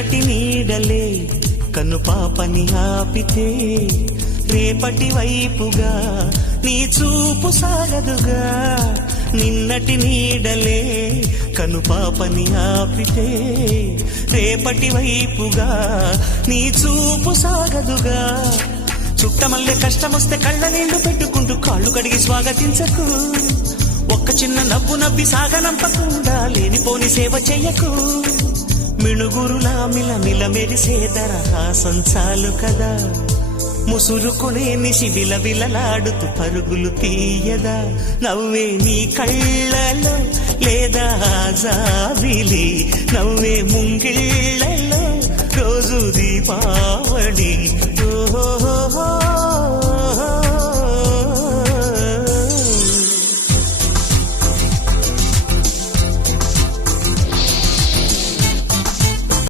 నిన్నటి నీడలే కన్ను పాపని ఆపితే రేపటి వైపుగా నీ చూపు సాగదుగా. నిన్నటి నీడలే కను పాపని ఆపితే రేపటి వైపుగా నీ చూపు సాగదుగా. చుట్టమల్లె కష్టమొస్తే కళ్ళ నీళ్లు పెట్టుకుంటూ కాళ్ళు కడిగి స్వాగతించకు. ఒక్క చిన్న నవ్వు నవ్వి సాగనంపకుండా లేనిపోని సేవ చెయ్యకు. మిణుగురులా మిలమిల మెరిసే దరహాసం చాలు కదా. ముసురుకునే నిశి విలవిలలాడుతూ పరుగులు తీయదా. నవ్వే నీ కళ్ళలో లేదా జాబిలి, నవ్వే ముంగిళ్ళలో రోజు దీపా